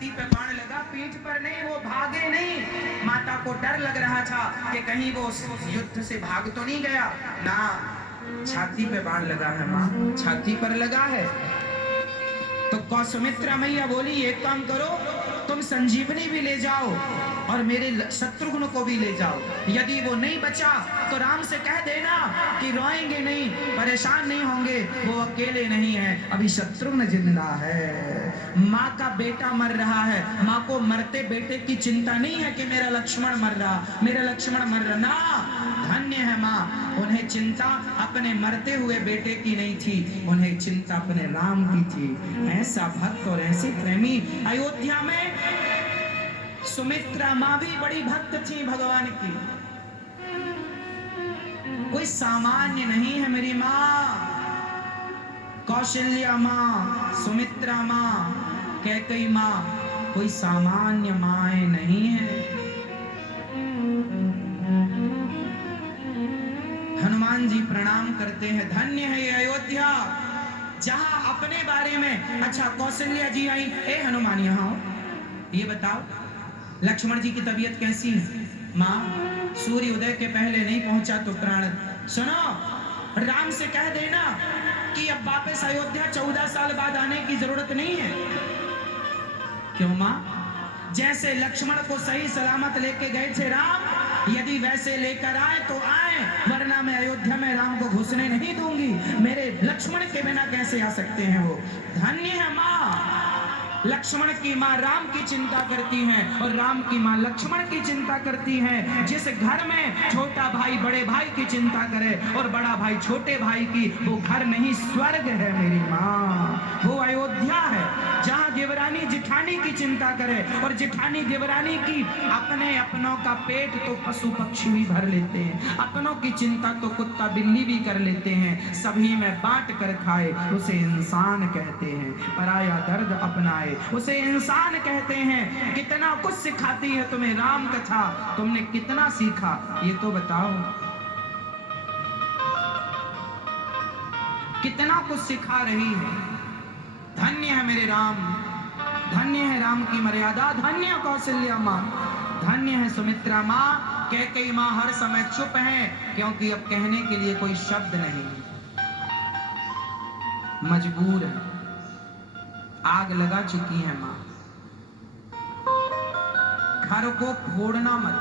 छाती पे बाण लगा, पीठ पर नहीं, वो भागे नहीं। माता को डर लग रहा था कि कहीं वो युद्ध से भाग तो नहीं गया ना। छाती पे बाण लगा है माँ, छाती पर लगा है। तो कौसुमित्रा मैया बोली एक काम करो, तुम संजीवनी भी ले जाओ और मेरे शत्रुघ्न को भी ले जाओ। यदि वो नहीं बचा तो राम से कह देना कि रोएंगे नहीं, परेशान नहीं होंगे, वो अकेले नहीं है, अभी शत्रुघ्न जिंदा है। माँ का बेटा मर रहा है, माँ को मरते बेटे की चिंता नहीं है कि मेरा लक्ष्मण मर रहा, मेरा लक्ष्मण मर रहा ना। धन्य है माँ, उन्हें चिंता अपने मरते हुए बेटे की नहीं थी, उन्हें चिंता अपने राम की थी। ऐसा भक्त और ऐसे प्रेमी। अयोध्या में सुमित्रा माँ भी बड़ी भक्त थी भगवान की, कोई सामान्य नहीं है मेरी माँ। कौशल्या माँ, सुमित्रा माँ, कैकेयी माँ, कोई सामान्य माएं नहीं है। हनुमान जी प्रणाम करते हैं, धन्य है ये अयोध्या जहां अपने बारे में। अच्छा कौशल्या जी आई, ए हनुमान यहाँ आओ, ये बताओ लक्ष्मण जी की तबीयत कैसी है? माँ सूर्य उदय के पहले नहीं पहुंचा तो प्राण। सुनो, राम से कह देना कि अब वापस अयोध्या 14 साल बाद आने की जरूरत नहीं है। क्यों माँ? जैसे लक्ष्मण को सही सलामत लेके गए थे राम, यदि वैसे लेकर आए तो आए, वरना मैं अयोध्या में राम को घुसने नहीं दूंगी। मेरे लक्ष्मण के बिना कैसे आ सकते हैं वो? धन्य है माँ, लक्ष्मण की माँ राम की चिंता करती है और राम की माँ लक्ष्मण की चिंता करती है। जिस घर में छोटा भाई बड़े भाई की चिंता करे और बड़ा भाई छोटे भाई की, वो घर नहीं स्वर्ग है मेरी माँ, वो अयोध्या है जहाँ देवरानी जिठानी की चिंता करे और जिठानी देवरानी की। अपने अपनों का पेट तो पशु पक्षी भी भर लेते हैं, अपनों की चिंता तो कुत्ता बिल्ली भी कर लेते हैं, सभी में बांट कर खाए उसे इंसान कहते हैं, पराया दर्द अपनाए उसे इंसान कहते हैं। कितना कुछ सिखाती है तुम्हें राम कथा, तुमने कितना सीखा ये तो बताओ। कितना कुछ सिखा रही है। धन्य है मेरे राम, धन्य है राम की मर्यादा, धन्य है कौशल्या माँ, धन्य है सुमित्रा माँ। कैकेयी माँ हर समय चुप है क्योंकि अब कहने के लिए कोई शब्द नहीं, मजबूर है, आग लगा चुकी है माँ। घर को फोड़ना मत,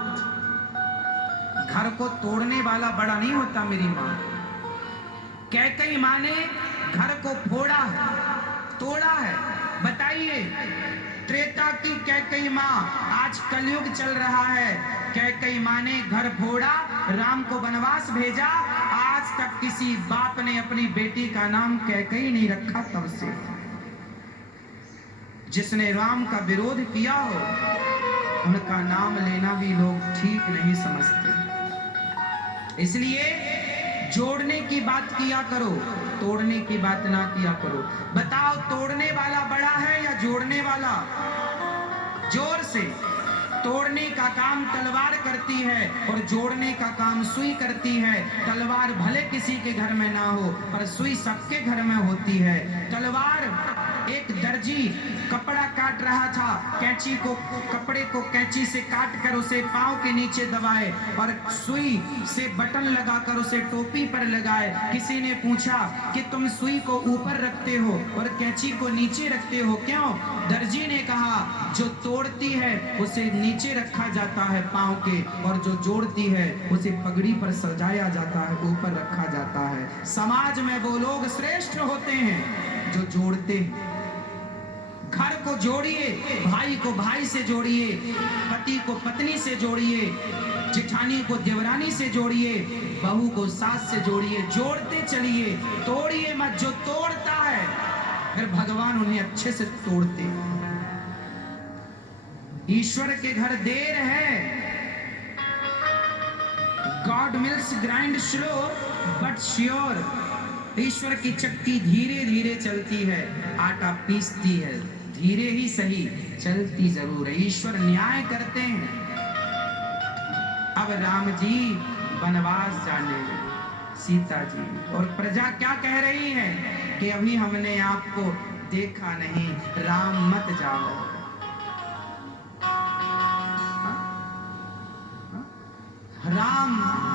घर को तोड़ने वाला बड़ा नहीं होता मेरी माँ। कैकेयी माँ ने घर को फोड़ा है, तोड़ा है। बताइए, त्रेता की कैकेयी माँ, आज कलयुग चल रहा है, कैकेयी माँ ने घर फोड़ा, राम को वनवास भेजा। आज तक किसी बाप ने अपनी बेटी का नाम कैकेयी नहीं रखा तब से। जिसने राम का विरोध किया हो उनका नाम लेना भी लोग ठीक नहीं समझते। इसलिए जोड़ने की बात किया करो, तोड़ने की बात ना किया करो। बताओ तोड़ने वाला बड़ा है या जोड़ने वाला? जोर से। तोड़ने का काम तलवार करती है और जोड़ने का काम सुई करती है। तलवार भले किसी के घर में ना हो पर सुई सबके घर में होती है। तलवार, एक दर्जी कपड़ा काट रहा था, कैंची को, कपड़े को कैंची से काट कर उसे पांव के नीचे दबाए और सुई से बटन लगाकर उसे टोपी पर लगाए। किसी ने पूछा कि तुम सुई को ऊपर रखते हो और कैंची को नीचे रखते हो क्यों? दर्जी ने कहा जो तोड़ती है उसे नीचे रखा जाता है पांव के, और जो जोड़ती है उसे पगड़ी पर सजाया जाता है, ऊपर रखा जाता है। समाज में वो लोग श्रेष्ठ होते हैं जो जोड़ते हैं। घर को जोड़िए, भाई को भाई से जोड़िए, पति को पत्नी से जोड़िए, जिठानी को देवरानी से जोड़िए, बहू को सास से जोड़िए, जोड़ते चलिए, तोड़िए मत। जो तोड़ता है फिर भगवान उन्हें अच्छे से तोड़ते हैं। ईश्वर के घर देर है। God mills grind slow but sure. ईश्वर की चक्की धीरे धीरे चलती है, आटा पीसती है, धीरे ही सही चलती जरूर है। ईश्वर न्याय करते हैं। अब राम जी वनवास जाने, सीता जी और प्रजा क्या कह रही है कि अभी हमने आपको देखा नहीं, राम मत जाओ। धाम